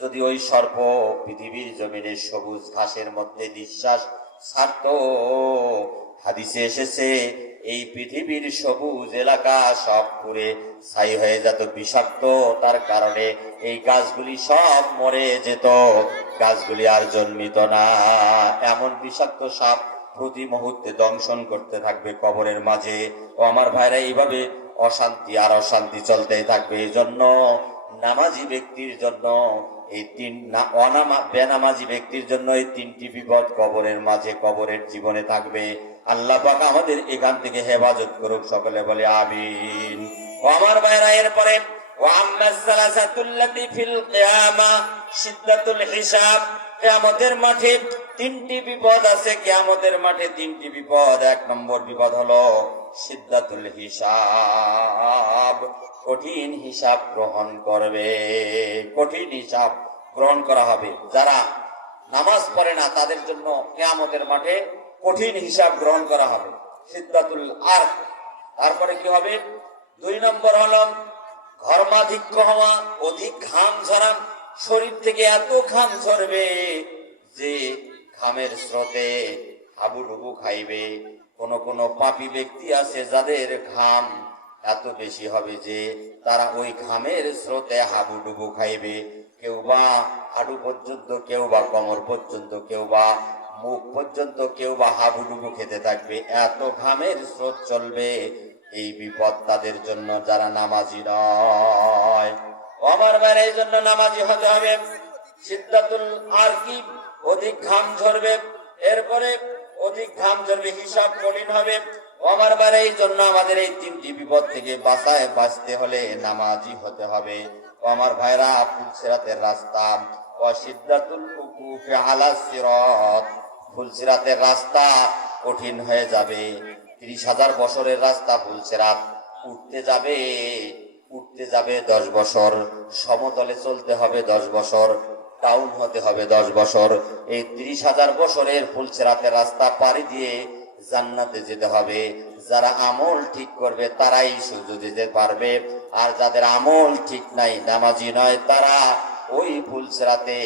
যদি ওই সর্প পৃথিবীর জমিনের সবুজ ঘাসের মধ্যে নিঃশ্বাস ছাড়ত, হাদিসে এসেছে, এই পৃথিবীর সবুজ এলাকা সব পুরে ছাই হয়ে যেত, বিষাক্ত। তার কারণে এই গাছগুলি সব মরে যেত, গাছগুলি আর জন্মিত না। এমন বিষাক্ত সাপ প্রতি মুহূর্তে দংশন করতে থাকবে কবরের মাঝে। ও আমার ভাইরা, এইভাবে অশান্তি আর অশান্তি চলতেই থাকবে। এই জন্য নামাজি ব্যক্তির জন্য এই তিন অনামা, বেনামাজি ব্যক্তির জন্য এই তিনটি বিপদ কবরের মাঝে কবরের জীবনে থাকবে। আল্লাহ পাক আমাদের এখান থেকে হেফাজত করুক, সকলে বলে আমিন। ও আমার ভাইরা, এরপরে ওয়াম্মা সালাসাতুল্লাতি ফিল কিয়ামা শিদ্দাতুল হিসাব। কিয়ামতের মাঠে তিনটি বিপদ আছে, কিয়ামতের মাঠে তিনটি বিপদ। এক নম্বর বিপদ হলো সিদ্ধাতুল হিসাব। কঠিন হিসাব গ্রহণ করবে। কঠিন হিসাব গ্রহণ করা হবে। যারা নামাজ পড়ে না, তাদের জন্য কেয়ামতের মাঠে কঠিন হিসাব গ্রহণ করা হবে। সিদ্ধাতুল আর তারপরে কি হবে? দুই নম্বর হলো ঘর্মাধিক্য হওয়া, অধিক ঘাম ঝরা শরীর থেকে এত ঘাম ঝরবে যে ঘামের স্রোতে হাবুডুবু খাইবে। কোন কোন পাপী ব্যক্তি আছে যাদের ঘাম এত বেশি হবে যে তারা ওই ঘামের স্রোতে হাবুডুবু খাইবে। কেউ বা হাঁটু পর্যন্ত কেউ বা কোমর পর্যন্ত কেউ বা মুখ পর্যন্ত কেউ বা হাবুডুবু খেতে থাকবে। এত ঘামের স্রোত চলবে। এই বিপদ তাদের জন্য যারা নামাজি নয়। আমার বাইরে এই জন্য নামাজি হতে হবে। সিদ্ধাতুল আর কি অধিক ঘাম ঝরবে। এরপরে অধিক ঘাম ঝরবে, হিসাব কঠিন হবে। আমার বাইরে এই জন্য আমাদের এই তিনটি বিপদ থেকে বাঁচায়, বাঁচতে হলে নামাজি হতে হবে। আমার ভাইরা ফুলসিরাতের রাস্তা। ও সিদ্ধাতুল উকুফে আলা সিরাত। ফুলসিরাতের রাস্তা কঠিন হয়ে যাবে। তিরিশ হাজার বছরের রাস্তা ফুলসিরাত উঠতে যাবে। উঠতে যাবে দশ বছর, সমতলে চলতে হবে দশ বছর টাউন হতে হবে দশ বছর। এই ত্রিশ হাজার বছরের ফুলসেরাতের রাস্তা পাড়ি দিয়ে জান্নাতে যেতে হবে। যারা আমল ঠিক করবে, তারাই সূর্য দিতে পারবে। আর যাদের আমল ঠিক নাই, নামাজি নয়, তারা ওই ফুলসেরাতে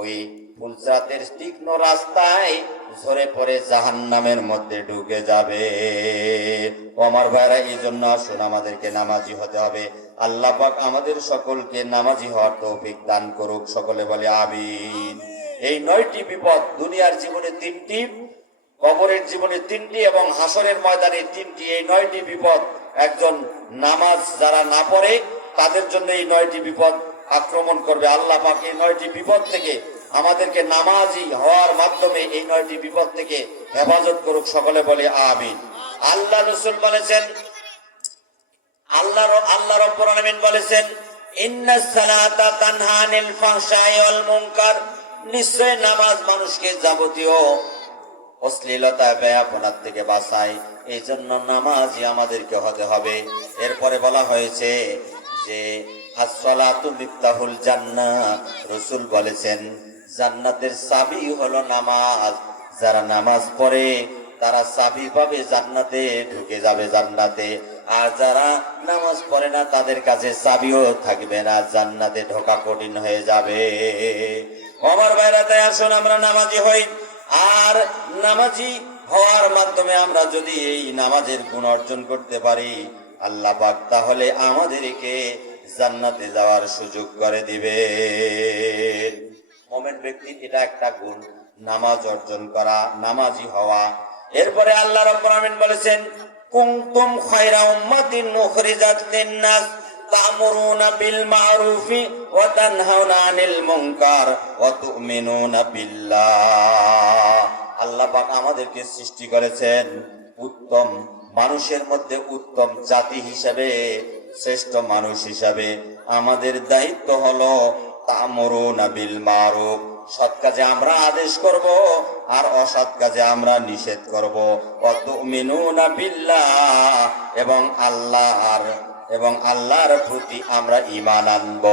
ওই ফুলসেরাতের তীক্ষ্ণ রাস্তায় ঝরে পড়ে জাহান নামের মধ্যে ঢুকে যাবে। আমার ভাইরা এই জন্য আসুন, আমাদেরকে নামাজি হতে হবে। আল্লাহ পাক আমাদের সকলকে নামাজি হওয়ার তৌফিক দান করুক, সকলে বলে আমিন। এই নয়টি বিপদ দুনিয়ার জীবনে তিনটি, কবরের জীবনে তিনটি এবং হাসরের ময়দানে তিনটি। এই নয়টি বিপদ একজন নামাজ যারা না পড়ে, তাদের জন্য এই নয়টি বিপদ আক্রমণ করবে। আল্লাহ পাক এই নয়টি বিপদ থেকে আমাদেরকে নামাজি হওয়ার মাধ্যমে এই নয়টি বিপদ থেকে হেফাজত করুক, সকলে বলে আমিন। আল্লাহ রসুল বলেছেন আল্লাহ আল্লাহ রব্বুল আলামিন বলেছেন ইন্নাস সালাতা তানহা আনিল ফাহশাই ওয়াল মুনকার। নিশ্চয় নামাজ মানুষকে যাবতীয় অশ্লীলতা, ব্যয়াপনার থেকে বাঁচায়। এই জন্য নামাজই আমাদেরকে হতে হবে। এরপরে বলা হয়েছে যে রসুল বলেছেন, জান্নাতের চাবি হলো নামাজ। যারা নামাজ পড়ে, তারা চাবি পাবে জান্নাতে, ঢুকে যাবে জান্নাতে। আর যারা নামাজ পড়ে না, তাদের কাছে চাবিও থাকবে না, জান্নাতে ঢোকা কঠিন হয়ে যাবে। আমার বাইরে তাই আসুন আমরা নামাজি হই। আর নামাজি হওয়ার মাধ্যমে আমরা যদি এই নামাজের গুণ অর্জন করতে পারি, আল্লাহ পাক তাহলে আমাদেরকে জান্নাতে যাওয়ার সুযোগ করে দিবে। মোমেন ব্যক্তির এটা একটা গুণ। নামাজ অর্জন করা, নামাজি হওয়া। এরপরে আল্লাহ রাব্বুল আলামিন বলেছেন, কুনতুম খায়রা উম্মাতিন উখরিজাত লিন-নাস তা'মুরুনা বিল মা'রুফি ওয়া তানহাউনা আনিল মুনকার ওয়া তু'মিনুনা বিল্লাহ। আল্লাহ পাক আমাদেরকে সৃষ্টি করেছেন উত্তম, মানুষের মধ্যে উত্তম জাতি হিসাবে। শ্রেষ্ঠ মানুষ হিসাবে আমাদের দায়িত্ব হলো তা'মুরুনা বিল মা'রুফ। সৎ কাজে আমরা আদেশ করব আর অসৎ কাজে আমরা নিষেধ করব। অত মিনুনা বিল্লাহ, এবং আল্লাহর এবং আল্লাহর প্রতি আমরা ইমান আনব।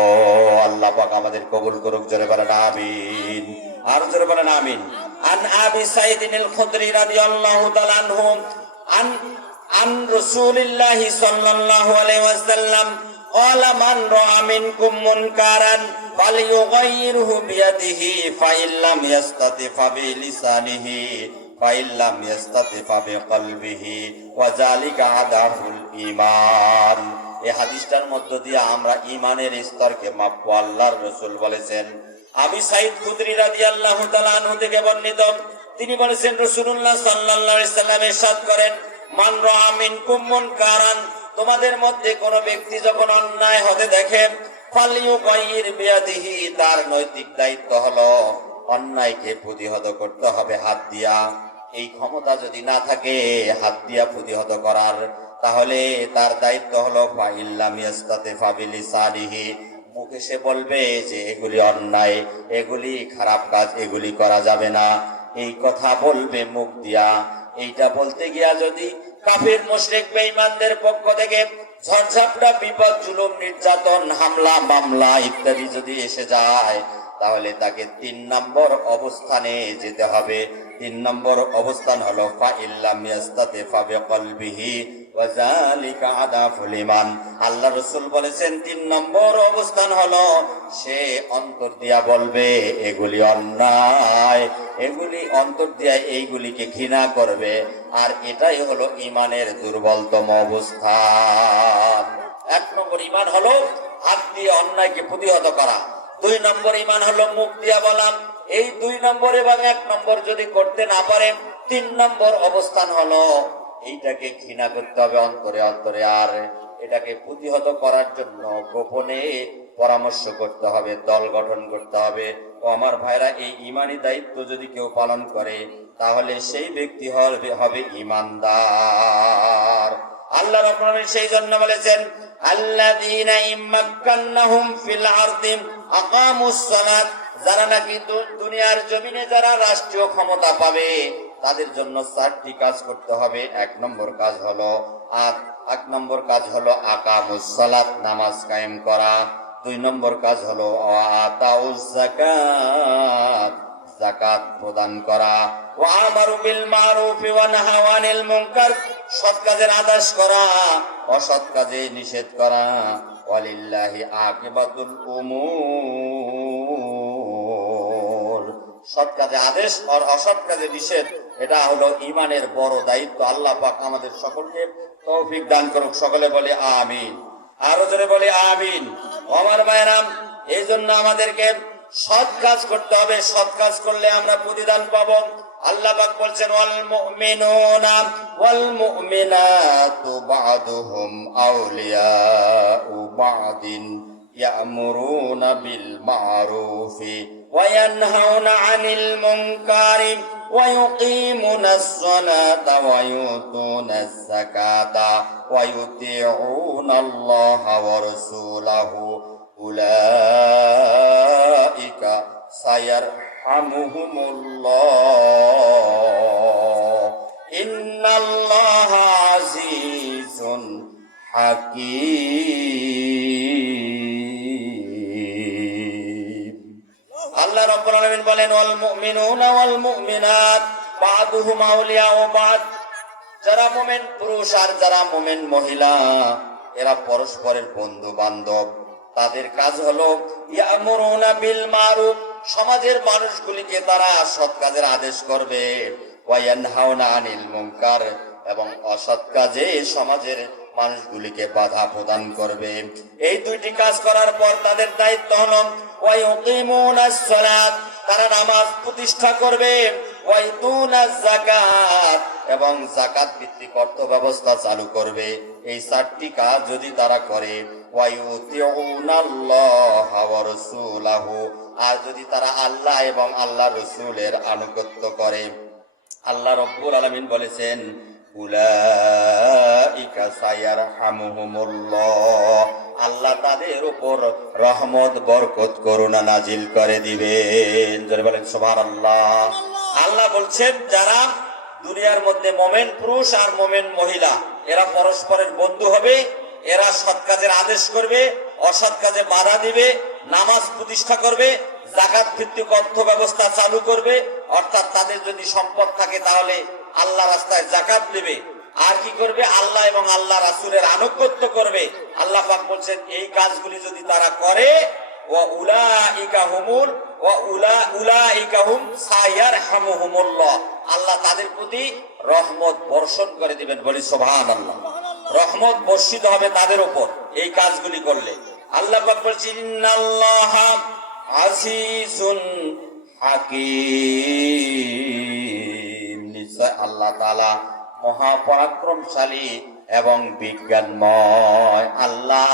আল্লাহ পাক আমাদের কবুল করুক, জোরে বলেন আমিন। আর জোরে বলেন আমিন। আন আবি সাইদিন আল খুদরি রাদিয়াল্লাহু তাআলা আনহু, আন আন রাসূলিল্লাহি সাল্লাল্লাহু আলাইহি ওয়াসাল্লাম قال من رأى منكم منكرا فليغيره بيده فإن لم يستطع فبلسانه فإن لم يستطع فبقلبه وذلك عدف الإيمان এই হাদিসটার মধ্য দিয়ে আমরা ইমানের স্তরকে মাপবো আল্লাহর রসুল বলেছেন আমি সাইদ খুদরি রাদিয়াল্লাহু তাআলা আনহু থেকে বর্ণিত তিনি বলেছেন রাসূলুল্লাহ সাল্লাল্লাহু আলাইহি সাল্লাম ইরশাদ করেন তোমাদের মধ্যে কোন ব্যক্তি যখন অন্যায় হতে দেখে ফালিউ গায়ির বিয়াদিহি, তার নৈতিক দায়িত্ব হলো অন্যায়কে প্রতিহত করতে হবে হাত দিয়া। এই ক্ষমতা যদি না থাকে, হাত দিয়া প্রতিহত করার, তাহলে তার দায়িত্ব হলো মুখে সে বলবে যে, এগুলি অন্যায়, এগুলি খারাপ কাজ, এগুলি করা যাবে না। এই কথা বলবে মুখ দিয়া। এইটা বলতে গিয়া যদি কাফির মুশরিক বেঈমানদের পক্ষ থেকে ঝড়ঝাপটা বিপদ, জুলুম, নির্যাতন, হামলা, মামলা ইত্যাদি যদি এসে যায়, তাহলে তাকে তিন নম্বর অবস্থানে যেতে হবে। তিন নম্বর অবস্থান হলো ফা ইল্লাম ইয়াস্তাতে ফাবে কলবিহি আল্লাহ রাসূল বলেছেন, তিন নম্বর অবস্থান হলো, সে অন্তর দিয়া বলবে, এগুলি অন্যায়। এগুলি অন্তর দিয়া এইগুলিকে ঘৃণা করবে, আর এটাই হলো ইমানের দুর্বলতম অবস্থা। এক নম্বর ইমান হলো হাত দিয়ে অন্যায়কে প্রতিহত করা। দুই নম্বর ইমান হলো মুখ দিয়া বলাম এই দুই নম্বর এবং এক নম্বর যদি করতে না পারে তিন নম্বর অবস্থান হলো। এইটাকে ঘৃণা করতে হবে অন্তরে অন্তরে, আর এটাকে প্রতিহত করার জন্য গোপনে পরামর্শ করতে হবে, দল গঠন করতে হবে। ও আমার ভাইরা, এই ইমানি দায়িত্ব যদি কেউ পালন করে, তাহলে সেই ব্যক্তি হবে ইমানদার। আল্লাহ আলামিন সেই জন্য বলেছেন, আল্লাযীনা ইম্মাক্কান্নাহুম ফিল আরদি আকামুস সালাত যারা নাকি দুনিয়ার জমিনে যারা রাষ্ট্রীয় ক্ষমতা পাবে তাদের জন্য চারটি কাজ করতে হবে। এক নম্বর কাজ হলো আর এক নম্বর কাজ হলো আকামুস সালাত, নামাজ কায়েম করা। দুই নম্বর কাজ হলো যাকাত জাকাত প্রদান করা। ওয়া আমারু বিল মারুফ ওয়া নাহাউ আনিল মুনকার, সৎ কাজের আদেশ করা, অসৎ কাজে নিষেধ করা। ওয়ালিল্লাহি আকিবাতুল উমুর, সৎ কাজে আদেশ আর অসৎ কাজে নিষেধ এটা হলো ইমানের বড় দায়িত্ব আল্লাহ পাক আমাদের সকলকে তৌফিক দান করুক সকলে বলে আমিন আরো জোরে বলে আমিন ও আমার ভাইরাম এই জন্য আমাদেরকে সৎ কাজ করতে হবে সৎ কাজ করলে আমরা প্রতিদান পাবো আল্লাহ পাক বলছেন ওয়াল মুমিনুনা ওয়াল মুমিনাতু বা'দুহুম আউলিয়াউ বা'দিন يأمرون بالمعروف وينهون عن المنكر ويقيمون الصلاة ويؤتون الزكاة ويطيعون الله ورسوله. أولئك سيرحمهم الله. إن الله عزيز حكيم. বলেন, ওয়াল মুমিনুনা মুমিনাত। যারা মুমিন পুরুষ আর যারা মুমিন মহিলা, এরা পরস্পরের বন্ধু বান্ধব তাদের কাজ হলো, ইয়ামুরুনা বিল মারুফ। সমাজের মানুষগুলিকে তারা সৎ কাজের আদেশ করবে। ওয়ায়ানহাউনা আনিল মুনকার। এবং অসৎ কাজে সমাজের মানুষগুলিকে বাধা প্রদান করবে। এই দুইটি কাজ করার পর তাদের দায়িত্ব হলো ওয়া ইউকিমুনাস সালাত তারা নামাজ প্রতিষ্ঠা করবে। এবং জাকাত ভিত্তিক অর্থ ব্যবস্থা চালু করবে। এই চারটি কাজ যদি তারা করে আর যদি তারা আল্লাহ এবং আল্লাহ রসুলের আনুগত্য করে। আল্লাহ রব্বুল আলামিন বলেছেন উলাইকা সায়ারহামুহুমুল্লাহ। আল্লাহ তাদের উপর রহমত, বরকত, করুণা নাজিল করে দিবেন। যারা বলেন, সুবহানাল্লাহ। আল্লাহ বলছেন, যারা দুনিয়ার মধ্যে মোমেন পুরুষ আর মোমেন মহিলা, এরা পরস্পরের বন্ধু হবে, এরা সৎ কাজের আদেশ করবে, অসৎ কাজে বাধা দিবে, নামাজ প্রতিষ্ঠা করবে, জাকাত ভিত্তিক অর্থ ব্যবস্থা চালু করবে, অর্থাৎ তাদের যদি সম্পদ থাকে তাহলে আল্লাহ রাস্তায় জাকাত দেবে। আর কি করবে? আল্লাহ এবং আল্লাহ রাসূলের আনুগত্য করবে। আল্লাহ পাক বলছেন, এই কাজগুলি যদি তারা করে, ওয়া উলাইকা হুমুল, ওয়া উলা, উলাইকা হুম সায়ারহামুহুমুল্লাহ। আল্লাহ তাদের প্রতি রহমত বর্ষণ করে দিবেন। বলি, সুবহানাল্লাহ। রহমত বর্ষিত হবে তাদের উপর এই কাজগুলি করলে। আল্লাহ পাক বলছেন, ইন্নাল্লাহা আজিজুন হাকিম। নিশ্চয় আল্লাহ তাআলা মহাপরাক্রমশালী এবং বিজ্ঞানময় আল্লাহ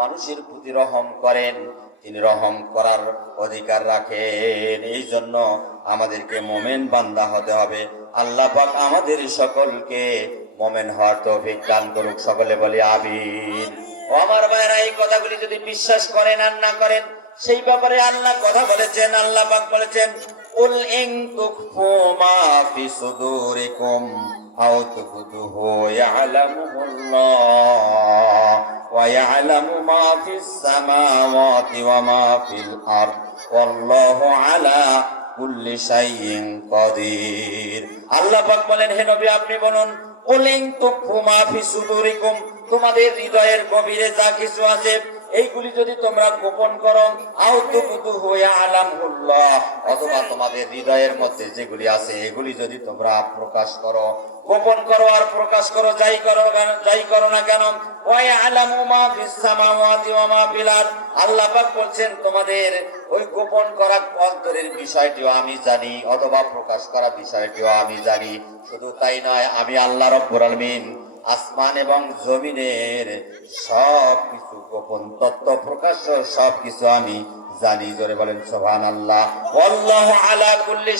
মানুষের প্রতি রহম করেন, তিনি রহম করার অধিকার রাখেন। এই জন্য আমাদেরকে মোমেন বান্দা হতে হবে। আল্লাহ পাক আমাদের সকলকে মোমেন হওয়ার তৌফিক দান করুক, সকলে বলি আবির আমার ভাইরা এই কথাগুলি যদি বিশ্বাস করেন আর না করেন সেই ব্যাপারে আল্লাহ কথা বলেছেন, আল্লাহ পাক বলেছেন, উল ইন তুখফু মা ফি সুদুরিকুম, আও তুবদুহু ইয়ালামুহুল্লাহ, ওয়া ইয়ালামু মা ফিস সামাওয়াতি ওয়া মা ফিল আরদ, ওয়াল্লাহু আলা কুল্লি শাইইন কাদির। আল্লাহ পাক বলেন, হে নবী, আপনি বলুন উলিন তুখফু মা ফি সুদুরিকুম, তোমাদের হৃদয়ের গভীরে যা কিছু আছে এইগুলি যদি তোমরা গোপন করো অথবা তোমাদের হৃদয়ের মধ্যে যেগুলি আছে, এগুলি যদি তোমরা প্রকাশ করো, গোপন করো আর প্রকাশ করো, যাই করো যাই করো না কেন, ওয়া আলামু মা ফিস সামাওয়াতি ওয়া আল্লাহ পাক বলছেন, তোমাদের ওই গোপন করা অন্তরের বিষয়টিও আমি জানি, অথবা প্রকাশ করা বিষয়টিও আমি জানি। শুধু তাই নয়, আমি আল্লাহ রব্বুল আলামিন আসমান এবং জমিনের সব কিছু, গোপন তত্ত্ব প্রকাশ্য সব কিছু আমি জানি। জোরে বলেন সোহান আল্লাহ আল্লাহ আলা কুল্লি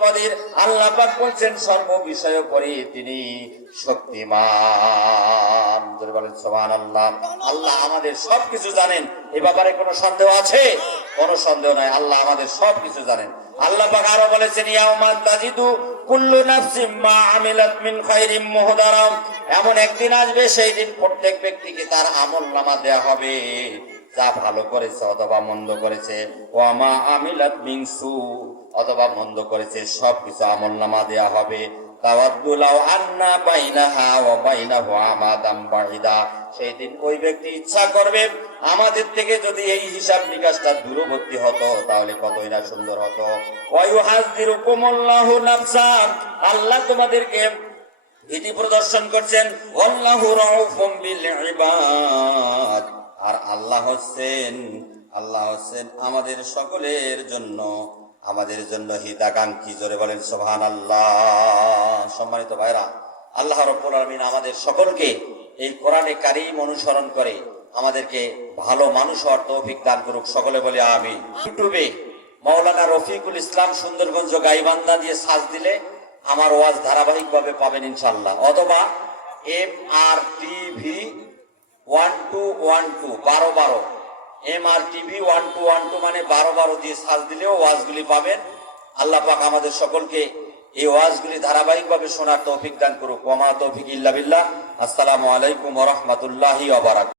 কদির। আল্লাহ পাক বলছেন সর্ব বিষয় পরে তিনি শক্তিমান। জোরে বলেন সোহান আল্লাহ আল্লাহ আমাদের সব কিছু জানেন। এ ব্যাপারে কোনো সন্দেহ আছে? কোনো সন্দেহ নাই। আল্লাহ আমাদের সব কিছু জানেন। আল্লাহ পাক আরও বলেছেন তাজিদু মিন এমন একদিন আসবে, সেই দিন প্রত্যেক ব্যক্তিকে তার আমল নামা দেয়া হবে। যা ভালো করেছে অথবা মন্দ করেছে। ও আমা আমিলাত মিন সু, অথবা মন্দ করেছে, সবকিছু আমল নামা দেয়া হবে। সেই দিন ওই ব্যক্তি ইচ্ছা করবে, আমাদের থেকে যদি এই হিসাব নিকাশটা দূরবর্তী হতো, তাহলে কতই না সুন্দর হতো। আল্লাহ তোমাদেরকে ভীতি প্রদর্শন করছেন আর আল্লাহ হচ্ছেন আল্লাহ হচ্ছেন আমাদের সকলের জন্য আমাদের জন্য হিতাকাঙ্ক্ষী, জোরে বলেন সোহান আল্লাহ সম্মানিত ভাইরা, আল্লাহ রব্বুল আলমিন আমাদের সকলকে এই কোরআনে কারিম অনুসরণ করে আমাদেরকে ভালো মানুষ হওয়ার তৌফিক দান করুক। সকলে বলে আমি ইউটিউবে মৌলানা রফিকুল ইসলাম সুন্দরগঞ্জ গাইবান্ধা দিয়ে সাজ দিলে আমার ওয়াজ ধারাবাহিকভাবে পাবেন ইনশাল্লাহ অথবা M R TV one two one two বারো বারো। M R TV one two one two মানে বারো বারো দিয়ে সাজ দিলেও ওয়াজগুলি পাবেন। আল্লাহ পাক আমাদের সকলকে এই ওয়াজগুলি ধারাবাহিকভাবে শোনার তৌফিক দান করুক। ওমা তৌফিক ইল্লা বিল্লাহ। আসসালামু আলাইকুম ওয়া রাহমাতুল্লাহি ওয়া